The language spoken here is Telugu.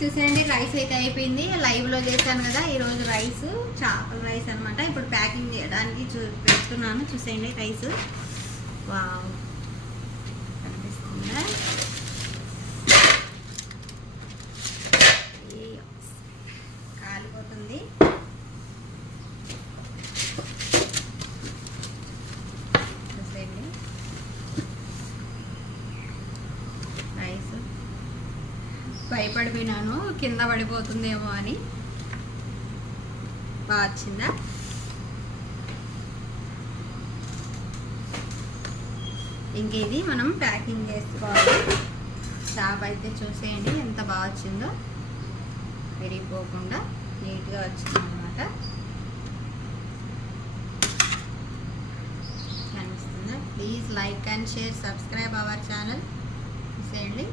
చూసేయండి, రైస్ అయితే అయిపోయింది. లైవ్లో చేశాను కదా ఈరోజు రైస్, చేపల రైస్ అనమాట. ఇప్పుడు ప్యాకింగ్ చేయడానికి పెడుతున్నాను. చూసేయండి రైస్. వావ్, కనిపిస్తుందా? కాలిపోతుంది. చూసేయండి రైస్. భయపడిపోయినాను కింద పడిపోతుందేమో అని. బాగా వచ్చిందా? ఇంకేది మనం ప్యాకింగ్ చేసుకోవాలి. చేప అయితే చూసేయండి ఎంత బాగా వచ్చిందో, విరిగిపోకుండా నీట్గా వచ్చింది అనమాట. కనిపిస్తుందా? Please like and share, subscribe our channel. చూసేయండి.